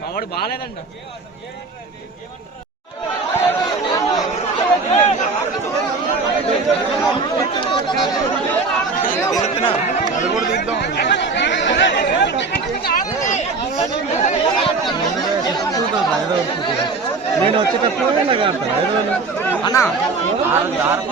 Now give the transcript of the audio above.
మావాడు బాగాలేదండి అది కూడా తీద్దాం నేను వచ్చేటప్పుడు ఇలా కడతాను అన్నా ఆరు ఆరు